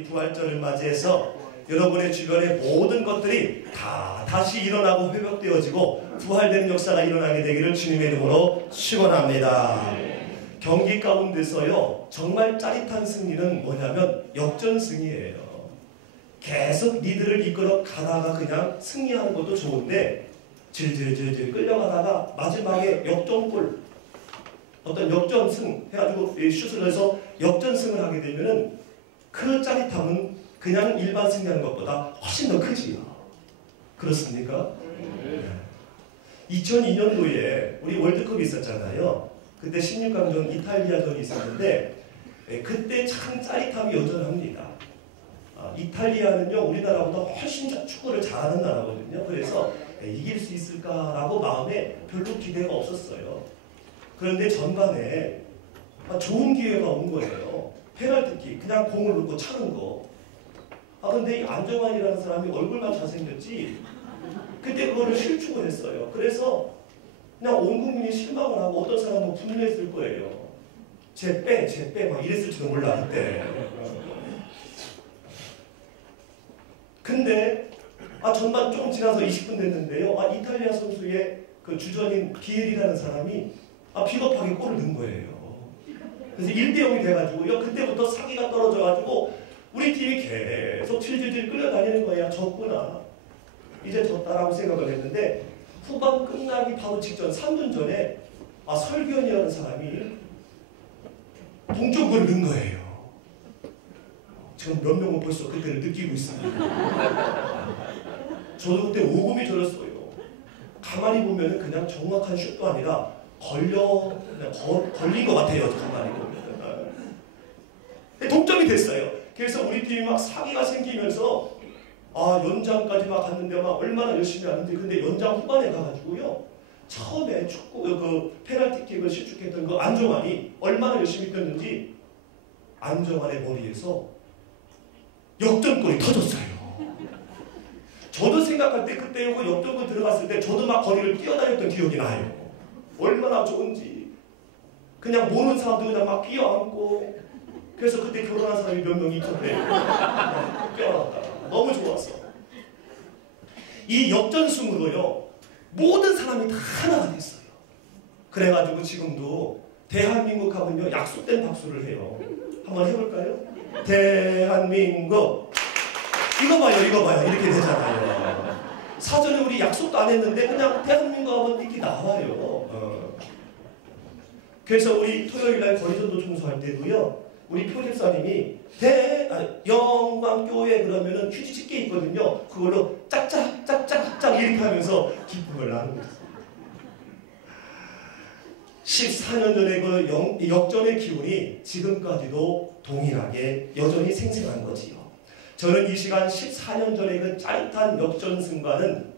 이 부활절을 맞이해서 여러분의 주변의 모든 것들이 다 다시 일어나고 회복되어지고 부활되는 역사가 일어나게 되기를 주님의 이름으로 축원합니다. 경기 가운데서요, 정말 짜릿한 승리는 뭐냐면 역전승이에요. 계속 리드를 이끌어 가다가 그냥 승리하는 것도 좋은데 질질질질 끌려가다가 마지막에 역전골, 어떤 역전승 해가지고 슛을 해서 역전승을 하게 되면은 그 짜릿함은 그냥 일반 승리하는 것보다 훨씬 더 크지요. 그렇습니까? 2002년도에 우리 월드컵이 있었잖아요. 그때 16강전 이탈리아전이 있었는데 그때 참 짜릿함이 여전합니다. 이탈리아는요, 우리나라보다 훨씬 축구를 잘하는 나라거든요. 그래서 이길 수 있을까라고 마음에 별로 기대가 없었어요. 그런데 전반에 좋은 기회가 온 거예요. 페널티킥, 그냥 공을 넣고 차는 거. 근데 이 안정환이라는 사람이 얼굴만 잘생겼지 그때 그거를 실축을 했어요. 그래서 그냥 온 국민이 실망을 하고 어떤 사람은 분노했을 거예요. 쟤 빼 막 이랬을지도 몰라 그때. 근데 전반 좀 지나서 20분 됐는데요. 이탈리아 선수의 그 주전인 비엘이라는 사람이 비겁하게 골을 넣은 거예요. 그래서 1대0이 돼가지고요. 그때부터 사기가 떨어져가지고 우리 팀이 계속 질질질 끌려다니는 거야. 졌구나. 이제 졌다라고 생각을 했는데 후반 끝나기 바로 직전 3분 전에 설기현이라는 사람이 동점골을 넣은 거예요. 지금 몇 명은 벌써 그때를 느끼고 있습니다. 저도 그때 오금이 저렸어요. 가만히 보면 그냥 정확한 슛도 아니라 걸린 것 같아요. 가만히 보면. 동점이 됐어요. 그래서 우리 팀이 막 사기가 생기면서 연장까지 막 갔는데 막 얼마나 열심히 하는데 근데 연장 후반에 가가지고요. 처음에 축구 그 페널티킥을 실축했던 그 안정환이 얼마나 열심히 뛰었는지 안정환의 머리에서 역전골이 터졌어요. 저도 생각할 때 그때 이거 역전골 들어갔을 때 저도 막 거리를 뛰어다녔던 기억이 나요. 얼마나 좋은지. 그냥 모르는 사람도 그냥 막 끼어안고 그래서 그때 결혼한 사람이 몇 명이 있던데 끼어안았다. 너무 좋았어. 이 역전승으로요 모든 사람이 다 하나가 됐어요. 그래가지고 지금도 대한민국 하면요 약속된 박수를 해요. 한번 해볼까요? 대한민국 이거 봐요 이렇게 되잖아요. 사전에 우리 약속도 안 했는데 그냥 대한민국 하면 이렇게 나와요. 그래서 우리 토요일날 거리전도 청소할 때도요 우리 표집사님이 영광교회 그러면은 퀴즈 집게 있거든요. 그걸로 짝짝짝짝짝 이렇게 하면서 기쁨을 나누고 있어요. 14년 전의 그 역전의 기운이 지금까지도 동일하게 여전히 생생한 거지요. 저는 이 시간 14년 전의 그 짜릿한 역전승과는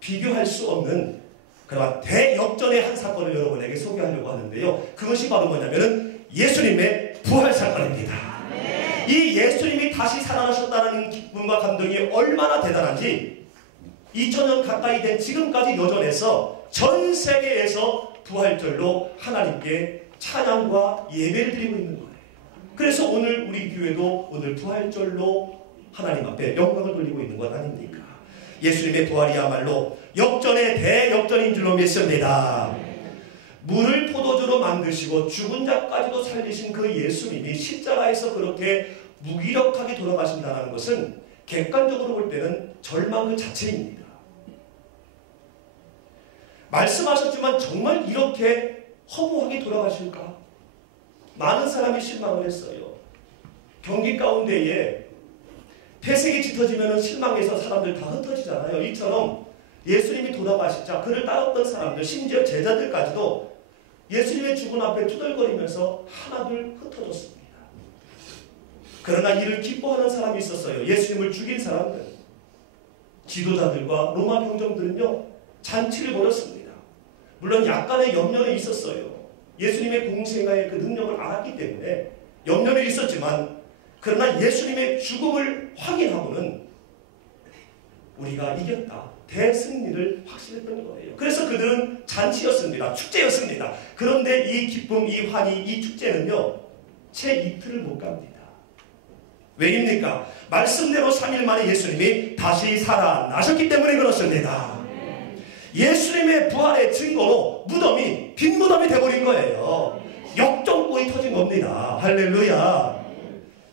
비교할 수 없는 그런 대역전의 한 사건을 여러분에게 소개하려고 하는데요. 그것이 바로 뭐냐면은 예수님의 부활 사건입니다. 이 예수님이 다시 살아나셨다는 기쁨과 감동이 얼마나 대단한지 2000년 가까이 된 지금까지 여전해서 전 세계에서 부활절로 하나님께 찬양과 예배를 드리고 있는 거예요. 그래서 오늘 우리 교회도 오늘 부활절로 하나님 앞에 영광을 돌리고 있는 것 아닙니까? 예수님의 부활이야말로 역전의 대역전인 줄로 믿습니다. 물을 포도주로 만드시고 죽은 자까지도 살리신 그 예수님이 십자가에서 그렇게 무기력하게 돌아가신다는 것은 객관적으로 볼 때는 절망 그 자체입니다. 말씀하셨지만 정말 이렇게 허무하게 돌아가실까? 많은 사람이 실망을 했어요. 경기 가운데에 태색이 짙어지면 실망해서 사람들 다 흩어지잖아요. 이처럼 예수님이 돌아가시자 그를 따랐던 사람들, 심지어 제자들까지도 예수님의 죽음 앞에 투덜거리면서 하나둘 흩어졌습니다. 그러나 이를 기뻐하는 사람이 있었어요. 예수님을 죽인 사람들. 지도자들과 로마 병정들은요 잔치를 벌였습니다. 물론 약간의 염려는 있었어요. 예수님의 공생애의 그 능력을 알았기 때문에 염려는 있었지만 그러나 예수님의 죽음을 확인하고는 우리가 이겼다. 대승리를 확신했던 거예요. 그래서 그들은 잔치였습니다. 축제였습니다. 그런데 이 기쁨, 이 환희, 이 축제는요 채 이틀을 못 갑니다. 왜입니까? 말씀대로 3일 만에 예수님이 다시 살아나셨기 때문에 그렇습니다. 예수님의 부활의 증거로 무덤이 빈 무덤이 되어버린 거예요. 역전골이 터진 겁니다. 할렐루야.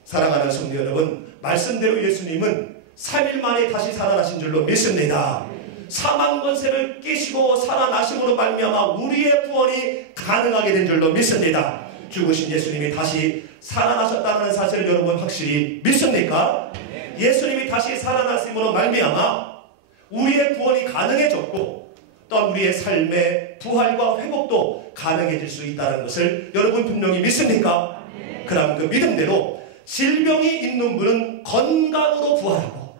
사랑하는 성도 여러분, 말씀대로 예수님은 3일 만에 다시 살아나신 줄로 믿습니다. 사망 권세를 깨시고 살아나심으로 말미암아 우리의 구원이 가능하게 된 줄로 믿습니다. 죽으신 예수님이 다시 살아나셨다는 사실을 여러분 확실히 믿습니까? 예수님이 다시 살아나심으로 말미암아 우리의 구원이 가능해졌고 또 우리의 삶의 부활과 회복도 가능해질 수 있다는 것을 여러분 분명히 믿습니까? 그럼 그 믿음대로 질병이 있는 분은 건강으로 부활하고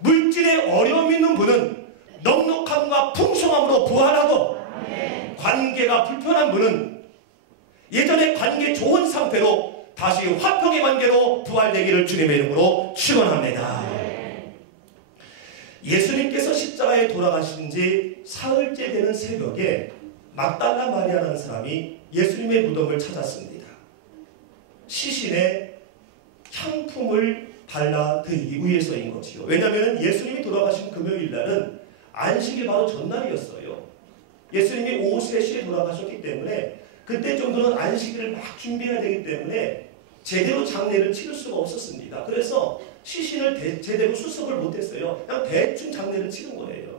물질에 어려움이 있는 분은 넉넉함과 풍성함으로 부활하고 관계가 불편한 분은 예전에 관계 좋은 상태로 다시 화평의 관계로 부활되기를 주님의 이름으로 축원합니다. 예수님께서 십자가에 돌아가신 지 사흘째 되는 새벽에 막달라 마리아라는 사람이 예수님의 무덤을 찾았습니다. 시신에 향품을 발라드리기 위해서인 거지요. 왜냐하면 예수님이 돌아가신 금요일 날은 안식일 바로 전날이었어요. 예수님이 오후 3시에 돌아가셨기 때문에 그때 정도는 안식일을 막 준비해야 되기 때문에 제대로 장례를 치를 수가 없었습니다. 그래서 시신을 제대로 수습을 못했어요. 그냥 대충 장례를 치른 거예요.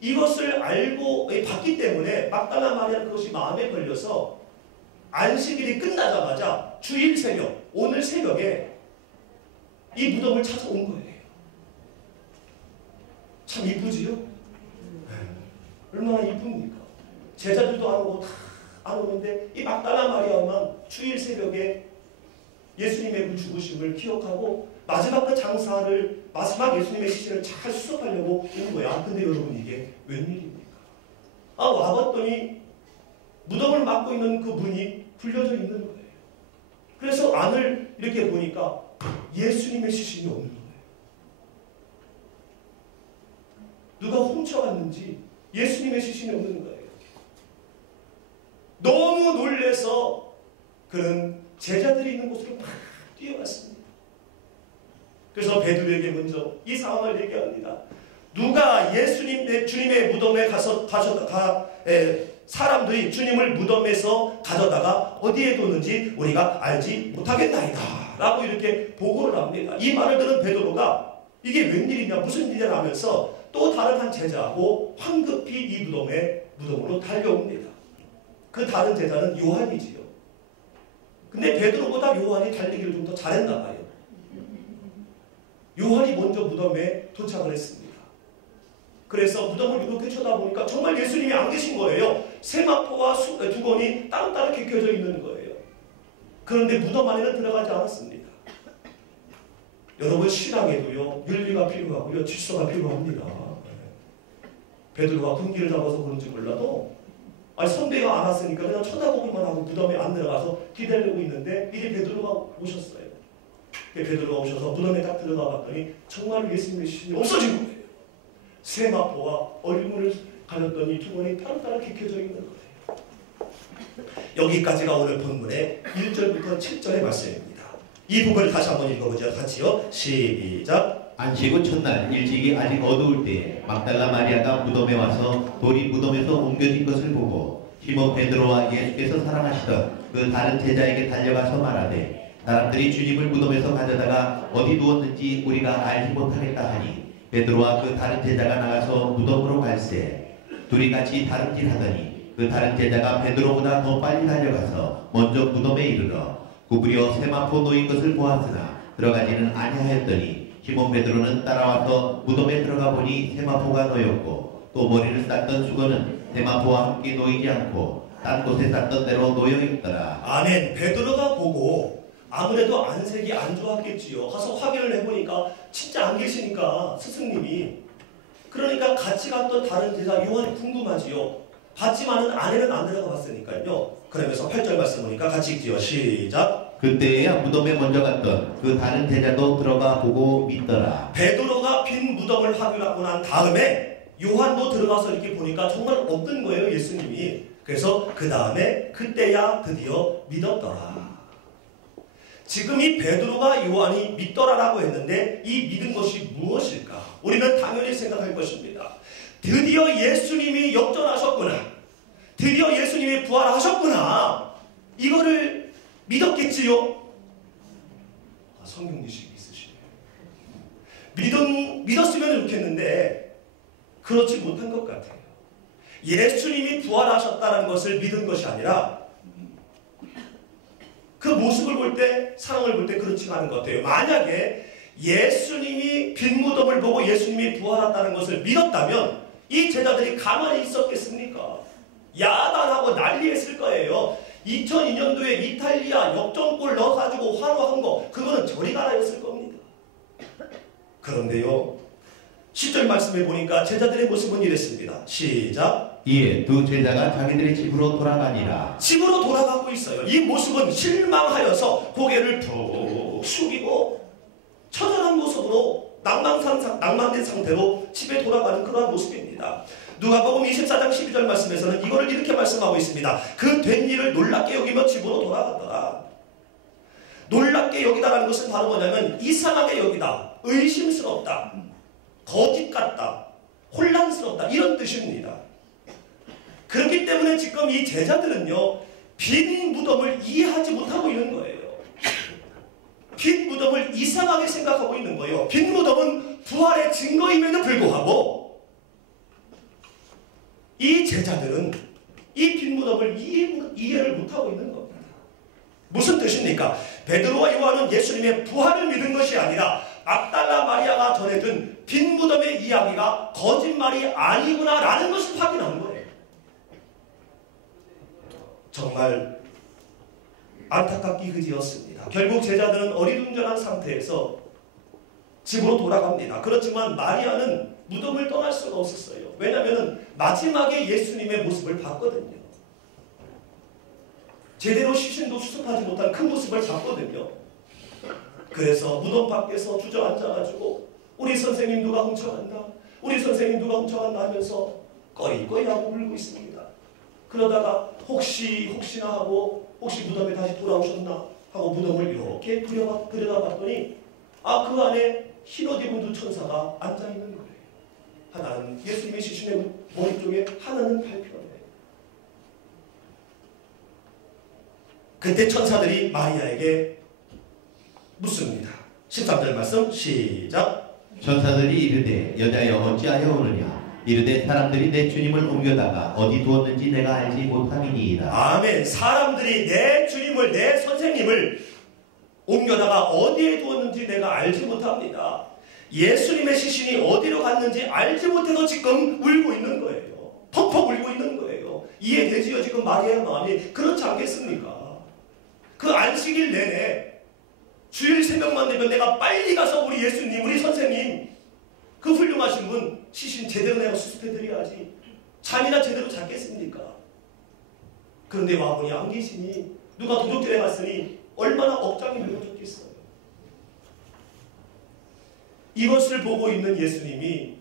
이것을 알고 봤기 때문에 막달라 마리아는 그것이 마음에 걸려서 안식일이 끝나자마자 주일 새벽, 오늘 새벽에 이 무덤을 찾아온 거예요. 참 이쁘지요? 얼마나 이쁩니까? 제자들도 안 오고 다 안 오는데 이 막달라 마리아만 주일 새벽에 예수님의 그 죽으심을 기억하고 마지막 그 장사를 마지막 예수님의 시신을 잘 수습하려고 온 거야. 근데 여러분 이게 웬일입니까? 와봤더니 무덤을 막고 있는 그 문이 풀려져 있는 거예요. 그래서 안을 이렇게 보니까 예수님의 시신이 없는 거예요. 누가 훔쳐갔는지 예수님의 시신이 없는 거예요. 너무 놀래서 그는 제자들이 있는 곳으로 막 뛰어갔습니다. 그래서 베드로에게 먼저 이 상황을 얘기합니다. 누가 주님의 무덤에 가셔다가 사람들이 주님을 무덤에서 가져다가 어디에 뒀는지 우리가 알지 못하겠나이다 라고 이렇게 보고를 합니다. 이 말을 들은 베드로가 이게 웬일이냐 무슨 일이냐 하면서 또 다른 한 제자하고 황급히 이 무덤으로 달려옵니다. 그 다른 제자는 요한이지요. 근데 베드로보다 요한이 달리기를 좀 더 잘했나 봐요. 요한이 먼저 무덤에 도착을 했습니다. 그래서 무덤을 이렇게 쳐다보니까 정말 예수님이 안 계신 거예요. 세마포와 두건이 따로따로 켜져 있는 거예요. 그런데 무덤 안에는 들어가지 않았습니다. 여러분 신앙에도요 윤리가 필요하고요 질서가 필요합니다. 베드로가 군기를 잡아서 그런지 몰라도 선배가 안 왔으니까 그냥 쳐다보기만 하고 무덤에 안 들어가서 기다리고 있는데 이제 베드로가 오셨어요. 베드로가 오셔서 무덤에 딱 들어가 봤더니 정말 예수님의 시신이 없어진 거예요. 세마포와 얼굴을 가렸더니 두건이 따로따로 켜져 있는 거예요. 여기까지가 오늘 본문의 1절부터 7절의 말씀입니다. 이 부분을 다시 한번 읽어보죠. 같이요. 시작. 안식 후 첫날 일찍이 아직 어두울 때에 막달라 마리아가 무덤에 와서 돌이 무덤에서 옮겨진 것을 보고 시몬 베드로와 예수께서 사랑하시던 그 다른 제자에게 달려가서 말하되 사람들이 주님을 무덤에서 가져다가 어디 누웠는지 우리가 알지 못하겠다 하니 베드로와 그 다른 제자가 나가서 무덤으로 갈새 둘이 같이 다름질하더니 그 다른 제자가 베드로보다 더 빨리 달려가서 먼저 무덤에 이르러 구부려 세마포 놓인 것을 보았으나 들어가지는 아니하였더니 시몬 베드로는 따라와서 무덤에 들어가 보니 세마포가 놓였고 또 머리를 쌌던 수건은 세마포와 함께 놓이지 않고 딴 곳에 쌌던 대로 놓여 있더라. 아멘. 베드로가 보고 아무래도 안색이 안 좋았겠지요. 가서 확인을 해보니까 진짜 안 계시니까 스승님이 그러니까 같이 갔던 다른 제자 요한이 궁금하지요. 봤지만은 안에는 안 들어가 봤으니까요. 그러면서 8절 말씀 보니까 같이 읽지요. 시작. 그때야 무덤에 먼저 갔던 그 다른 제자도 들어가 보고 믿더라. 베드로가 빈 무덤을 확인하고 난 다음에 요한도 들어가서 이렇게 보니까 정말 없는 거예요. 예수님이. 그래서 그 다음에 그때야 드디어 믿었더라. 지금 이 베드로가 요한이 믿더라라고 했는데 이 믿은 것이 무엇일까? 우리는 당연히 생각할 것입니다. 드디어 예수님이 역전하셨구나. 드디어 예수님이 부활하셨구나. 이거를 믿었겠지요? 성경 지식이 있으시네요. 믿었으면 좋겠는데 그렇지 못한 것 같아요. 예수님이 부활하셨다는 것을 믿은 것이 아니라 그 모습을 볼 때, 상황을 볼 때 그렇지 않은 것 같아요. 만약에 예수님이 빈 무덤을 보고 예수님이 부활했다는 것을 믿었다면 이 제자들이 가만히 있었겠습니까? 야단하고 난리했을 거예요. 2002년도에 이탈리아 역전골 넣어가지고 환호한 거, 그거는 저리 가라였을 겁니다. 그런데요, 10절 말씀에 보니까 제자들의 모습은 이랬습니다. 시작. 이에 두 제자가 자기들의 집으로 돌아가니라. 집으로 돌아가고 있어요. 이 모습은 실망하여서 고개를 푹 숙이고 처절한 모습으로 낭만된 상태로 집에 돌아가는 그러한 모습입니다. 누가복음 24장 12절 말씀에서는 이거를 이렇게 말씀하고 있습니다. 그 된 일을 놀랍게 여기며 집으로 돌아가더라. 놀랍게 여기다라는 것은 바로 뭐냐면 이상하게 여기다, 의심스럽다, 거짓 같다, 혼란스럽다, 이런 뜻입니다. 그렇기 때문에 지금 이 제자들은요, 빈 무덤을 이해하지 못하고 있는 거예요. 빈 무덤을 이상하게 생각하고 있는 거예요. 빈 무덤은 부활의 증거임에도 불구하고 이 제자들은 이 빈 무덤을 이해를 못하고 있는 겁니다. 무슨 뜻입니까? 베드로와 요한은 예수님의 부활을 믿은 것이 아니라 막달라 마리아가 전해준 빈 무덤의 이야기가 거짓말이 아니구나라는 것을 확인한 거예요. 정말 안타깝기 그지였습니다. 결국 제자들은 어리둥절한 상태에서 집으로 돌아갑니다. 그렇지만 마리아는 무덤을 떠날 수가 없었어요. 왜냐하면 마지막에 예수님의 모습을 봤거든요. 제대로 시신도 수습하지 못한 그 모습을 봤거든요. 그래서 무덤 밖에서 주저앉아가지고 우리 선생님 누가 훔쳐간다, 우리 선생님 누가 훔쳐간다 하면서 꺼이꺼이 하고 울고 있습니다. 그러다가 혹시나 하고 혹시 무덤에 다시 돌아오셨나 하고 무덤을 이렇게 들여다봤더니 그 안에 흰옷 입은 두 천사가 앉아있는 거예요. 하나는 예수님의 시신의 머리 쪽에, 하나는 발편에. 그때 천사들이 마리아에게 묻습니다. 13절 말씀 시작. 천사들이 이르되 여자여 어찌하여 오느냐. 이르되 사람들이 내 주님을 옮겨다가 어디 두었는지 내가 알지 못함이니이다. 아멘. 사람들이 내 주님을, 내 선생님을 옮겨다가 어디에 두었는지 내가 알지 못합니다. 예수님의 시신이 어디로 갔는지 알지 못해서 지금 울고 있는 거예요. 펑펑 울고 있는 거예요. 이해되지요? 지금 마리아의 마음이. 그렇지 않겠습니까? 그 안식일 내내 주일 새벽만 되면 내가 빨리 가서 우리 예수님, 우리 선생님, 그 훌륭하신 분 시신 제대로 내가 수습해드려야지. 잠이나 제대로 잤겠습니까? 그런데 와보니 안 계시니 누가 도둑질해 갔으니 얼마나 억장이 무너졌겠어요. 이것을 보고 있는 예수님이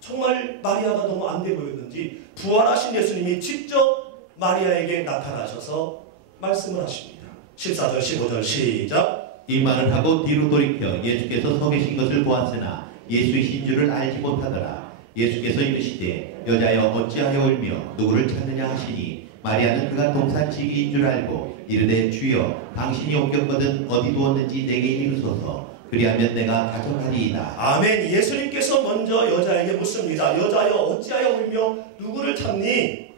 정말 마리아가 너무 안 돼 보였는지 부활하신 예수님이 직접 마리아에게 나타나셔서 말씀을 하십니다. 14절 15절 시작. 이 말을 하고 뒤로 돌이켜 예수께서 서 계신 것을 보았으나 예수이신 줄을 알지 못하더라. 예수께서 이르시되 여자여 어찌하여 울며 누구를 찾느냐 하시니 마리아는 그가 동산지기인 줄 알고 이르되 주여 당신이 옮겼거든 어디 두었는지 내게 이르소서. 그리하면 내가 가져가리이다. 아멘. 예수님께서 먼저 여자에게 묻습니다. 여자여 어찌하여 울며 누구를 찾니?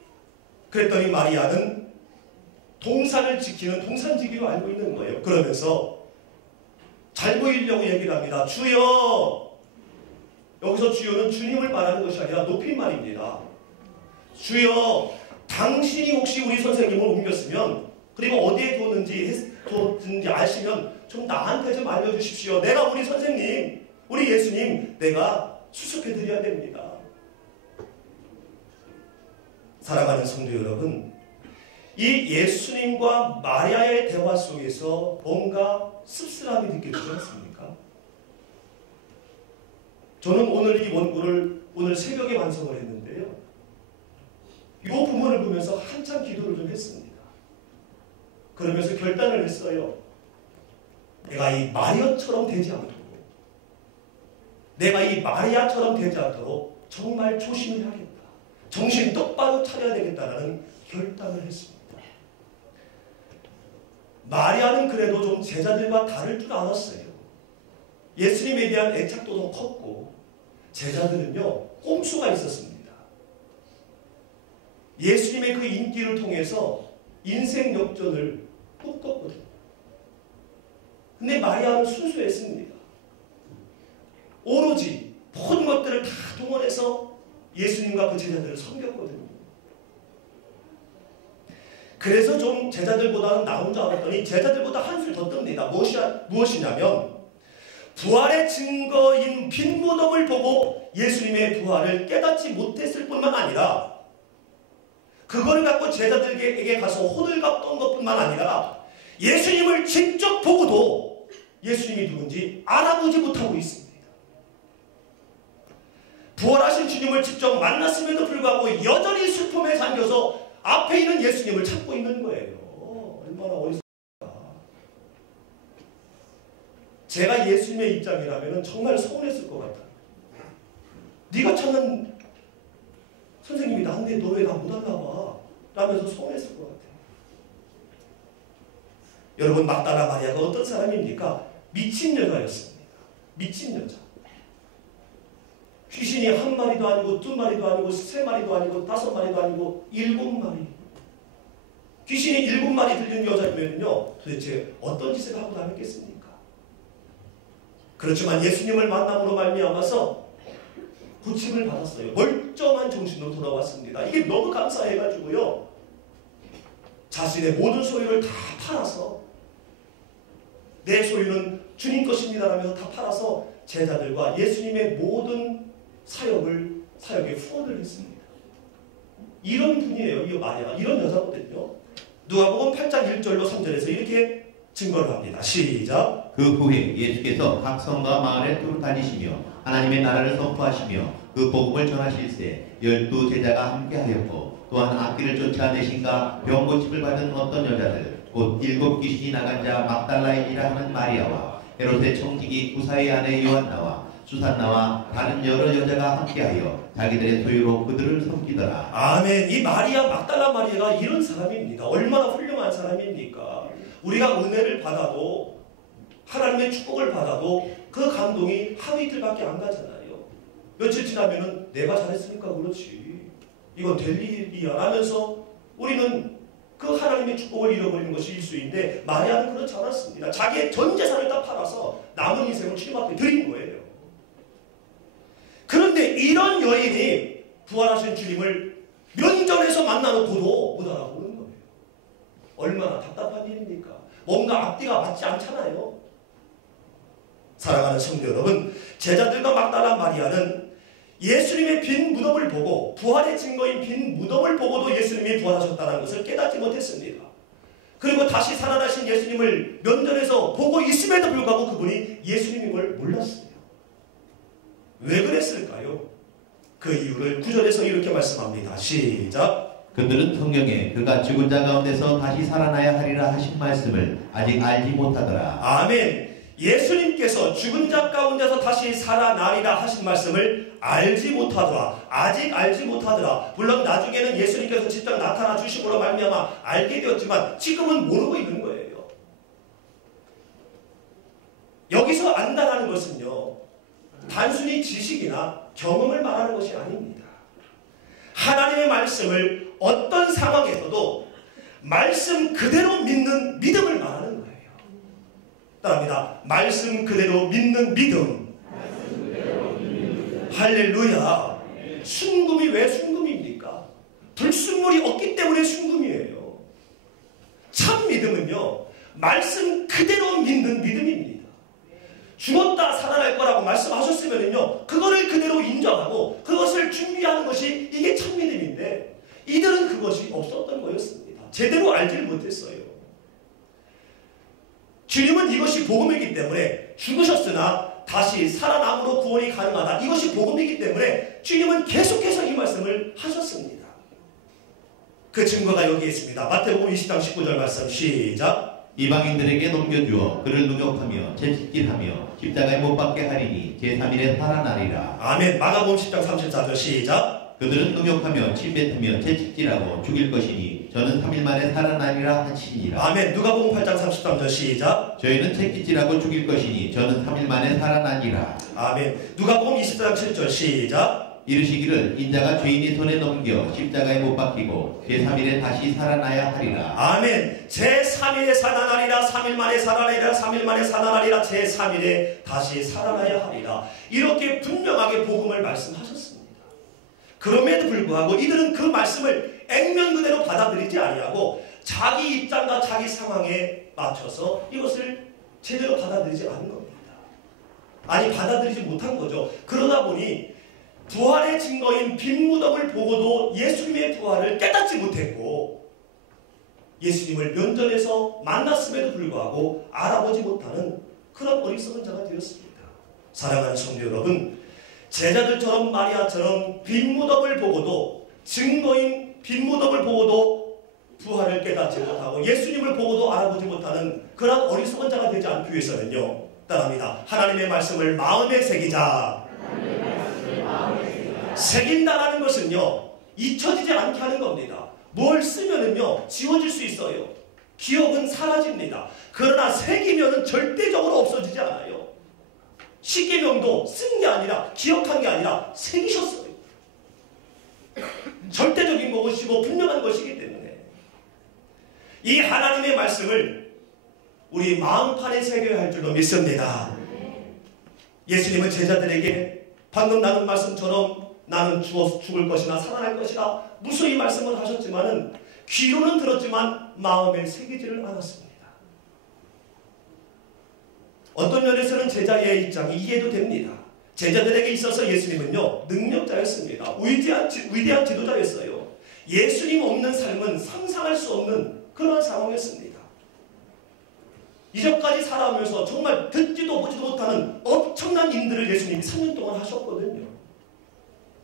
그랬더니 마리아는 동산을 지키는 동산지기로 알고 있는 거예요. 그러면서 잘 보이려고 얘기를 합니다. 주여. 여기서 주여는 주님을 말하는 것이 아니라 높임말입니다. 주여, 당신이 혹시 우리 선생님을 옮겼으면, 그리고 어디에 뒀는지 아시면 좀 나한테 좀 알려주십시오. 내가 우리 선생님, 우리 예수님, 내가 수습해드려야 됩니다. 사랑하는 성도 여러분, 이 예수님과 마리아의 대화 속에서 뭔가 씁쓸함이 느껴지지 않습니까? 저는 오늘 이 원고를 오늘 새벽에 완성을 했는데요. 이 부분을 보면서 한참 기도를 좀 했습니다. 그러면서 결단을 했어요. 내가 이 마리아처럼 되지 않도록, 내가 이 마리아처럼 되지 않도록 정말 조심해야겠다. 정신 똑바로 차려야 되겠다라는 결단을 했습니다. 마리아는 그래도 좀 제자들과 다를 줄 알았어요. 예수님에 대한 애착도 더 컸고, 제자들은요 꼼수가 있었습니다. 예수님의 그 인기를 통해서 인생 역전을 꿈꿨거든요. 근데 마리아는 순수했습니다. 오로지 모든 것들을 다 동원해서 예수님과 그 제자들을 섬겼거든요. 그래서 좀 제자들보다는 나은 줄 알았더니 제자들보다 한술 더 뜹니다. 무엇이냐면 부활의 증거인 빈 무덤을 보고 예수님의 부활을 깨닫지 못했을 뿐만 아니라 그걸 갖고 제자들에게 가서 호들갑 떤 것뿐만 아니라 예수님을 직접 보고도 예수님이 누군지 알아보지 못하고 있습니다. 부활하신 주님을 직접 만났음에도 불구하고 여전히 슬픔에 잠겨서 앞에 있는 예수님을 찾고 있는 거예요. 얼마나 어리석을까. 제가 예수님의 입장이라면 정말 서운했을 것 같아요. 네가 찾는 선생님이 나한테 너 왜 나 못 알아봐? 라면서 서운했을 것 같아요. 여러분, 막달라 마리아가 어떤 사람입니까? 미친 여자였습니다. 미친 여자. 귀신이 한 마리도 아니고 두 마리도 아니고 세 마리도 아니고 다섯 마리도 아니고 7마리. 귀신이 7마리 들린 여자면요 도대체 어떤 짓을 하고 다녔겠습니까? 그렇지만 예수님을 만남으로 말미암아서 고침을 받았어요. 멀쩡한 정신으로 돌아왔습니다. 이게 너무 감사해가지고요 자신의 모든 소유를 다 팔아서, 내 소유는 주님 것입니다 라면서 다 팔아서 제자들과 예수님의 모든 사역에 후원을 했습니다. 이런 분이에요. 이 마리아. 이런 여자거든요. 누가복음 8장 1절로 3절에서 이렇게 증거를 합니다. 시작. 그 후에 예수께서 각 성과 마을에 두루 다니시며 하나님의 나라를 선포하시며 그 복음을 전하실세 12 제자가 함께하였고, 또한 악기를 쫓아내신가 병 고침을 받은 어떤 여자들 곧 7 귀신이 나간 자 막달라인이라 하는 마리아와 헤롯의 청지기 구사의 아내 요한나와 수산나와 다른 여러 여자가 함께하여 자기들의 소유로 그들을 섬기더라. 아멘. 이 마리아, 막달라 마리아가 이런 사람입니다. 얼마나 훌륭한 사람입니까? 우리가 은혜를 받아도, 하나님의 축복을 받아도 그 감동이 하루 이틀밖에 안 가잖아요. 며칠 지나면은 내가 잘했으니까 그렇지, 이건 될 일이야 라면서 우리는 그 하나님의 축복을 잃어버리는 것이 일수인데, 마리아는 그렇지 않았습니다. 자기의 전 재산을 다 팔아서 남은 인생을 주님 앞에 드린 거예요. 그런데 이런 여인이 부활하신 주님을 면전에서 만나놓고도 못 알아보는 거예요. 얼마나 답답한 일입니까? 뭔가 앞뒤가 맞지 않잖아요. 사랑하는 성도 여러분, 제자들과 막달라 마리아는 예수님의 빈 무덤을 보고, 부활의 증거인 빈 무덤을 보고도 예수님이 부활하셨다는 것을 깨닫지 못했습니다. 그리고 다시 살아나신 예수님을 면전에서 보고 있음에도 불구하고 그분이 예수님인 걸 몰랐어요. 왜 그랬을까요? 그 이유를 9절에서 이렇게 말씀합니다. 시작. 그들은 성경에 그가 죽은 자 가운데서 다시 살아나야 하리라 하신 말씀을 아직 알지 못하더라. 아멘. 예수님께서 죽은 자 가운데서 다시 살아나리라 하신 말씀을 알지 못하더라. 아직 알지 못하더라. 물론 나중에는 예수님께서 직접 나타나 주심으로 말미암아 알게 되었지만 지금은 모르고 있는 거예요. 여기서 안다라는 것은요, 단순히 지식이나 경험을 말하는 것이 아닙니다. 하나님의 말씀을 어떤 상황에서도 말씀 그대로 믿는 믿음을 말하는 거예요. 따라합니다. 말씀 그대로 믿는 믿음. 할렐루야. 순금이 왜 순금입니까? 불순물이 없기 때문에 순금이에요. 참 믿음은요, 말씀 그대로 믿는 믿음입니다. 죽었다 살아날 거라고 말씀하셨으면요, 그거를 그대로 인정하고 그것을 준비하는 것이 이게 참 믿음인데, 이들은 그것이 없었던 거였습니다. 제대로 알지를 못했어요. 주님은 이것이 복음이기 때문에 죽으셨으나 다시 살아남으로 구원이 가능하다, 이것이 복음이기 때문에 주님은 계속해서 이 말씀을 하셨습니다. 그 증거가 여기 있습니다. 마태복음 20장 19절 말씀 시작. 이방인들에게 넘겨주어 그를 능욕하며 채찍질하며 십자가에 못 박게 하리니 제3일에 살아나리라. 아멘. 마가복음 10장 34절 시작. 그들은 능욕하며 침뱉으며 채찍질하고 죽일 것이니 저는 3일 만에 살아나리라 하시니라. 아멘. 누가복음 8장 33절 시작. 저희는 채찍질하고 죽일 것이니 저는 3일 만에 살아나리라. 아멘. 누가복음 24장 7절 시작. 이르시기를 인자가 죄인의 손에 넘겨 십자가에 못 박히고 제3일에 다시 살아나야 하리라. 아멘. 제3일에 살아나리라. 3일 만에 살아나리라. 3일 만에 살아나리라. 제3일에 다시 살아나야 하리라. 이렇게 분명하게 복음을 말씀하셨습니다. 그럼에도 불구하고 이들은 그 말씀을 액면 그대로 받아들이지 아니하고 자기 입장과 자기 상황에 맞춰서 이것을 제대로 받아들이지 않는 겁니다. 아니, 받아들이지 못한 거죠. 그러다 보니 부활의 증거인 빈 무덤을 보고도 예수님의 부활을 깨닫지 못했고, 예수님을 면전에서 만났음에도 불구하고 알아보지 못하는 그런 어리석은 자가 되었습니다. 사랑하는 성도 여러분, 제자들처럼 마리아처럼 빈 무덤을 보고도, 증거인 빈 무덤을 보고도 부활을 깨닫지 못하고 예수님을 보고도 알아보지 못하는 그런 어리석은 자가 되지 않기 위해서는요, 따라합니다. 하나님의 말씀을 마음에 새기자. 새긴다라는 것은요, 잊혀지지 않게 하는 겁니다. 뭘 쓰면은요, 지워질 수 있어요. 기억은 사라집니다. 그러나 새기면은 절대적으로 없어지지 않아요. 십계명도 쓴 게 아니라, 기억한 게 아니라 새기셨어요. 절대적인 것이고 분명한 것이기 때문에 이 하나님의 말씀을 우리 마음판에 새겨야 할 줄로 믿습니다. 예수님은 제자들에게 방금 나눈 말씀처럼 나는 죽을 것이나 살아날 것이라 무수히 말씀을 하셨지만은 귀로는 들었지만 마음에 새기지를 않았습니다. 어떤 면에서는 제자의 입장이 이해도 됩니다. 제자들에게 있어서 예수님은요, 능력자였습니다. 위대한 지도자였어요. 예수님 없는 삶은 상상할 수 없는 그런 상황이었습니다. 이전까지 살아오면서 정말 듣지도 보지도 못하는 엄청난 일들을 예수님이 3년 동안 하셨거든요.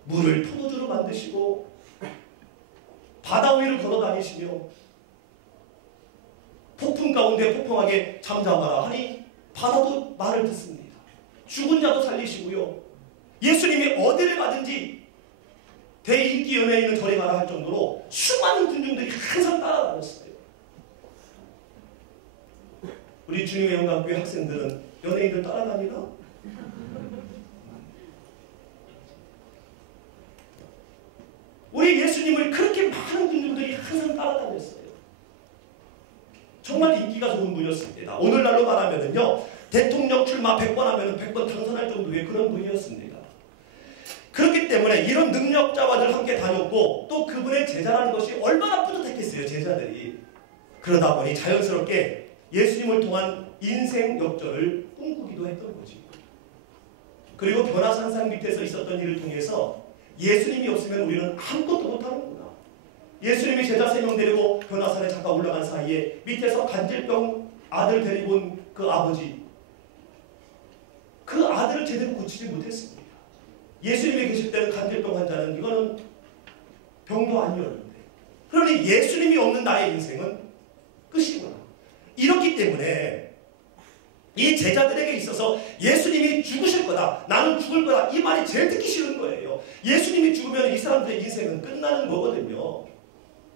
물을 포도주로 만드시고 바다 위를 걸어다니시며 폭풍 가운데 폭풍하게 잠잠하라 하니 바다도 말을 듣습니다. 죽은 자도 살리시고요. 예수님이 어디를 가든지 대인기 연예인은 저리 가라 할 정도로 수많은 군중들이 항상 따라다녔어요. 우리 주님의 영광교회 학생들은 연예인들 따라다니나? 우리 예수님을 그렇게 많은 군중들이 항상 따라다녔어요. 정말 인기가 좋은 분이었습니다. 오늘날로 말하면은요, 대통령 출마 100번 하면 100번 당선할 정도의 그런 분이었습니다. 그렇기 때문에 이런 능력자와들 함께 다녔고 또 그분의 제자라는 것이 얼마나 뿌듯했겠어요, 제자들이. 그러다 보니 자연스럽게 예수님을 통한 인생 역전을 꿈꾸기도 했던 거지. 그리고 변화산상 밑에서 있었던 일을 통해서 예수님이 없으면 우리는 아무것도 못하는구나. 예수님이 제자 3명 데리고 변화산에 잠깐 올라간 사이에 밑에서 간질병 아들 데리고 온 그 아버지, 그 아들을 제대로 고치지 못했습니다. 예수님이 계실 때는 간질병 환자는 이거는 병도 아니었는데, 그러니 예수님이 없는 나의 인생은 끝이구나. 이렇기 때문에 이 제자들에게 있어서 예수님이 죽으실 거다, 나는 죽을 거다, 이 말이 제일 듣기 싫은 거예요. 예수님이 죽으면 이 사람들의 인생은 끝나는 거거든요.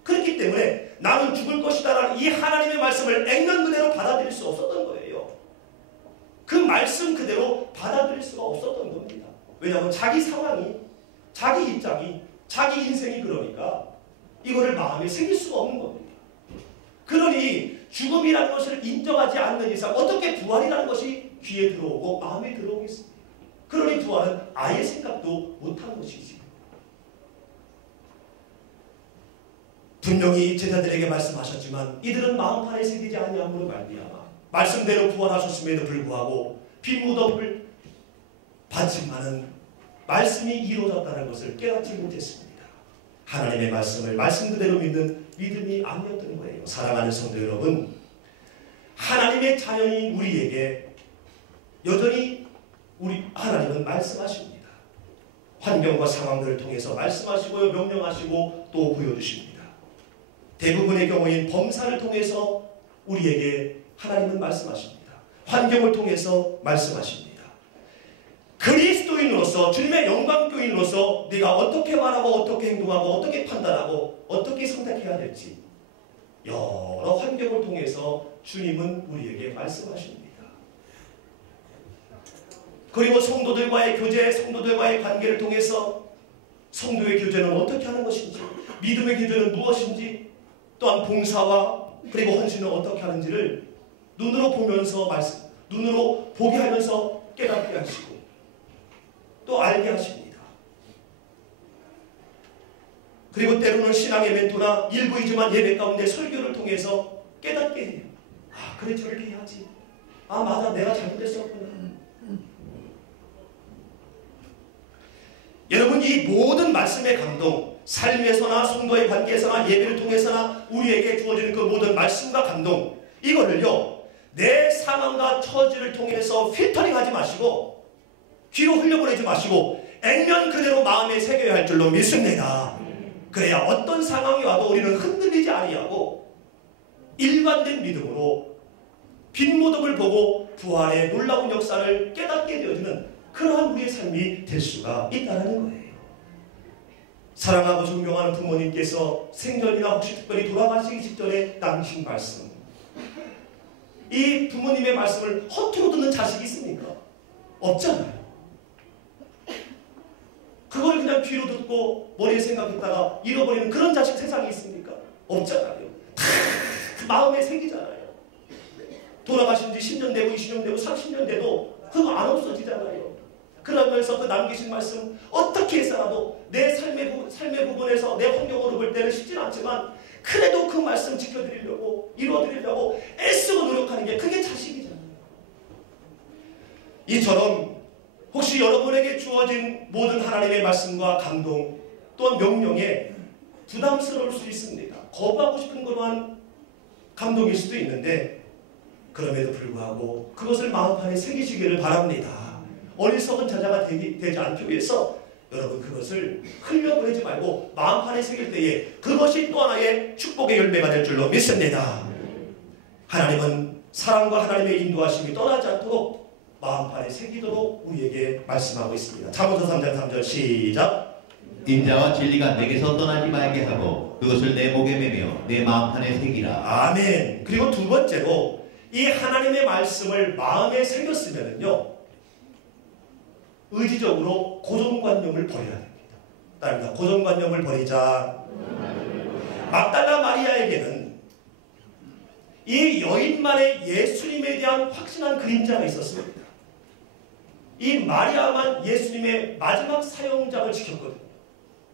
그렇기 때문에 나는 죽을 것이다라는 이 하나님의 말씀을 액면 그대로 받아들일 수 없었던 거예요. 그 말씀 그대로 받아들일 수가 없었던 겁니다. 왜냐하면 자기 상황이, 자기 입장이, 자기 인생이 그러니까 이거를 마음에 새길 수가 없는 겁니다. 그러니 죽음이라는 것을 인정하지 않는 이상 어떻게 부활이라는 것이 귀에 들어오고 마음에 들어오겠습니까? 그러니 부활은 아예 생각도 못한 것이지. 분명히 제자들에게 말씀하셨지만 이들은 마음판에 새기지 아니함으로 말미암아 말씀대로 부활하셨음에도 불구하고 빈 무덤을 받지만은 말씀이 이루어졌다는 것을 깨닫지 못했습니다. 하나님의 말씀을 말씀 그대로 믿는 믿음이 아니었던 거예요. 사랑하는 성도 여러분, 하나님의 자녀인 우리에게 여전히 하나님은 말씀하십니다. 환경과 상황들을 통해서 말씀하시고요, 명령하시고 또 보여주십니다. 대부분의 경우인 범사를 통해서 우리에게 하나님은 말씀하십니다. 환경을 통해서 말씀하십니다. 그리스도인으로서 주님의 영광교인으로서 네가 어떻게 말하고 어떻게 행동하고 어떻게 판단하고 어떻게 선택해야 될지 여러 환경을 통해서 주님은 우리에게 말씀하십니다. 그리고 성도들과의 교제, 성도들과의 관계를 통해서 성도의 교제는 어떻게 하는 것인지, 믿음의 교제는 무엇인지, 또한 봉사와 그리고 헌신은 어떻게 하는지를 눈으로 보면서 눈으로 보게 하면서 깨닫게 하시고 또 알게 하십니다. 그리고 때로는 신앙의 멘토나 일부이지만 예배 가운데 설교를 통해서 깨닫게 해요. 아, 그래 저렇게 해야지. 아, 맞아, 내가 잘못했었구나. 여러분, 이 모든 말씀의 감동, 삶에서나 성도의 관계에서나 예배를 통해서나 우리에게 주어지는 그 모든 말씀과 감동, 이거를요 내 상황과 처지를 통해서 필터링하지 마시고 뒤로 흘려보내지 마시고 액면 그대로 마음에 새겨야 할 줄로 믿습니다. 그래야 어떤 상황이 와도 우리는 흔들리지 아니하고 일관된 믿음으로 빈모습을 보고 부활의 놀라운 역사를 깨닫게 되어지는 그러한 우리의 삶이 될 수가 있다는 거예요. 사랑하고 존경하는 부모님께서 생전이나 혹시 특별히 돌아가시기 직전에 남기신 말씀, 이 부모님의 말씀을 허투루 듣는 자식이 있습니까? 없잖아요. 그걸 그냥 귀로 듣고 머리에 생각했다가 잃어버리는 그런 자식 세상에 있습니까? 없잖아요. 다 마음에 새기잖아요. 돌아가신 지 10년 되고 20년 되고 30년 돼도 그거 안 없어지잖아요. 그러면서 그 남기신 말씀 어떻게 해서라도 내 삶의 부분에서 내 환경으로 볼 때는 쉽진 않지만 그래도 그 말씀 지켜드리려고 이루어드리려고 애쓰고 노력하는 게 그게 자식이잖아요. 이처럼 혹시 여러분에게 주어진 모든 하나님의 말씀과 감동 또한 명령에 부담스러울 수 있습니다. 거부하고 싶은 그러한 감동일 수도 있는데 그럼에도 불구하고 그것을 마음판에 새기시기를 바랍니다. 어리석은 자자가 되지 않기 위해서 여러분 그것을 흘려보내지 말고 마음판에 새길 때에 그것이 또 하나의 축복의 열매가 될 줄로 믿습니다. 하나님은 사랑과 하나님의 인도하심이 떠나지 않도록 마음판에 새기도록 우리에게 말씀하고 있습니다. 잠언서 3장 3절 시작. 인자와 진리가 내게서 떠나지 말게 하고 그것을 내 목에 매며 내 마음판에 새기라. 아멘. 그리고 두 번째로 이 하나님의 말씀을 마음에 새겼으면요 의지적으로 고정관념을 버려야 됩니다. 따릅니다. 고정관념을 버리자. 막달라 마리아에게는 이 여인만의 예수님에 대한 확신한 그림자가 있었습니다. 이 마리아만 예수님의 마지막 사형장을 지켰거든요.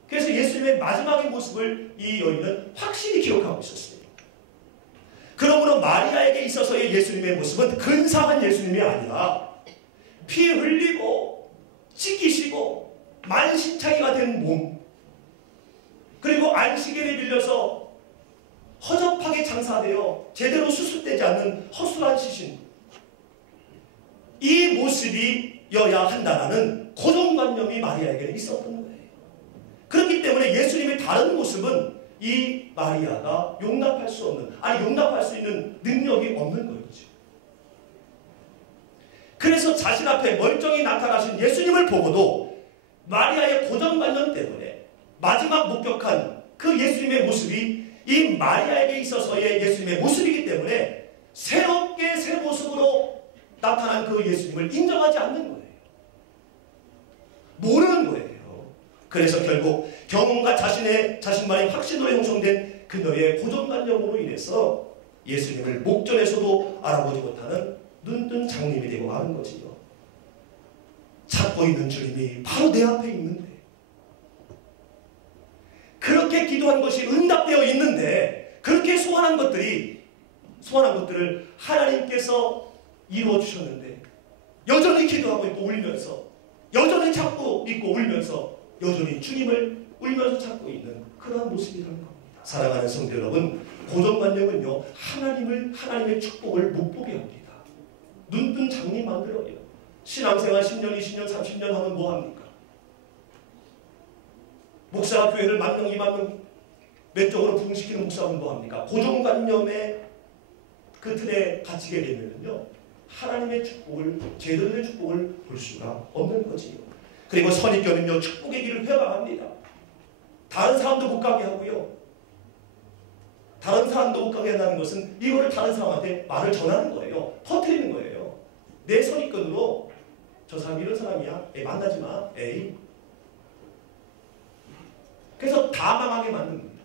그래서 예수님의 마지막의 모습을 이 여인은 확실히 기억하고 있었습니다. 그러므로 마리아에게 있어서의 예수님의 모습은 근사한 예수님이 아니라 피 흘리고 찢기시고 만신창이가 된 몸, 그리고 안식일에 빌려서 허접하게 장사되어 제대로 수습되지 않는 허술한 시신, 이 모습이여야 한다는 고정관념이 마리아에게는 있었던 거예요. 그렇기 때문에 예수님의 다른 모습은 이 마리아가 용납할 수 없는, 아니 용납할 수 있는 능력이 없는 거였죠. 그래서 자신 앞에 멀쩡히 나타나신 예수님을 보고도 마리아의 고정관념 때문에 마지막 목격한 그 예수님의 모습이 이 마리아에게 있어서의 예수님의 모습이기 때문에 새롭게 새 모습으로 나타난 그 예수님을 인정하지 않는 거예요. 모르는 거예요. 그래서 결국 경험과 자신만의 확신으로 형성된 그녀의 고정관념으로 인해서 예수님을 목전에서도 알아보지 못하는 눈뜬 장님이 되고 마는 거지요. 찾고 있는 주님이 바로 내 앞에 있는데, 그렇게 기도한 것이 응답되어 있는데, 그렇게 소원한 것들을 하나님께서 이루어 주셨는데 여전히 기도하고 있고 울면서, 여전히 찾고 있고 울면서, 여전히 주님을 울면서 찾고 있는 그러한 모습이라는 겁니다. 사랑하는 성도 여러분, 고정관념은요 하나님의 축복을 못 보게 합니다. 눈뜬 장님 만들어요. 신앙생활 10년, 20년, 30년 하면 뭐합니까? 목사가 교회를 만명, 2만명 외적으로 부흥시키는 목사는 뭐합니까? 고정관념에 그 틀에 갇히게 되면요, 하나님의 축복을, 제대로 된 축복을 볼 수가 없는 거지요. 그리고 선입견은요, 축복의 길을 회방합니다. 다른 사람도 못 가게 하고요. 다른 사람도 못 가게 한다는 것은 이거를 다른 사람한테 말을 전하는 거예요. 터뜨리는 거예요. 내 선입견으로 저 사람 이런 사람이야. 에이, 만나지 마. 에이. 그래서 다 망하게 만듭니다.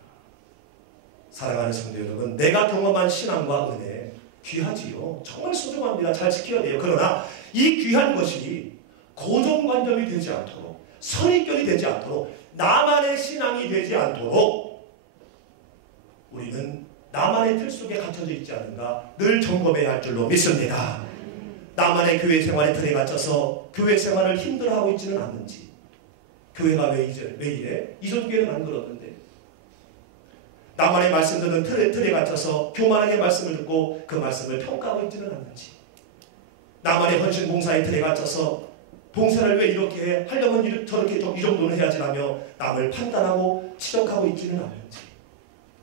사랑하는 성도 여러분, 내가 경험한 신앙과 은혜 귀하지요. 정말 소중합니다. 잘 지켜야 돼요. 그러나 이 귀한 것이 고정관념이 되지 않도록, 선입견이 되지 않도록, 나만의 신앙이 되지 않도록 우리는 나만의 틀 속에 갇혀져 있지 않은가 늘 점검해야 할 줄로 믿습니다. 나만의 교회 생활에 틀에 갇혀서 교회 생활을 힘들어하고 있지는 않는지, 교회가 왜 이래? 이전 교회는 안 그러는데, 나만의 말씀 듣는 틀에 갇혀서 교만하게 말씀을 듣고 그 말씀을 평가하고 있지는 않는지, 나만의 헌신 봉사의 틀에 갇혀서 봉사를 왜 이렇게 해? 하려면 저렇게 이 정도는 해야지라며 남을 판단하고 지적하고 있지는 않는지,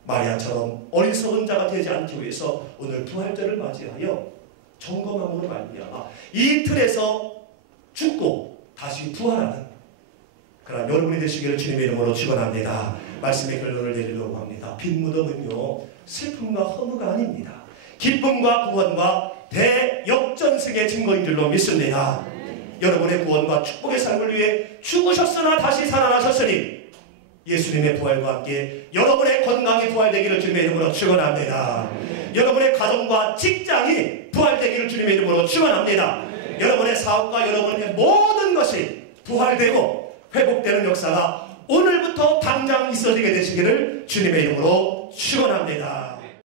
마리아처럼 어리석은 자가 되지 않기 위해서 오늘 부활절을 맞이하여 점검함으로 말미암아 이 틀에서 죽고 다시 부활하는 그러나 여러분이 되시기를 주님의 이름으로 축원합니다. 말씀의 결론을 내리려고 합니다. 빈무덤은요, 슬픔과 허무가 아닙니다. 기쁨과 구원과 대역전승의 증거인 줄로 믿습니다. 여러분의 구원과 축복의 삶을 위해 죽으셨으나 다시 살아나셨으니 예수님의 부활과 함께 여러분의 건강이 부활되기를 주님의 이름으로 축원합니다. 여러분의 가정과 직장이 부활되기를 주님의 이름으로 축원합니다. 여러분의 사업과 여러분의 모든 것이 부활되고 회복되는 역사가 오늘부터 당장 있어지게 되시기를 주님의 이름으로 축원합니다.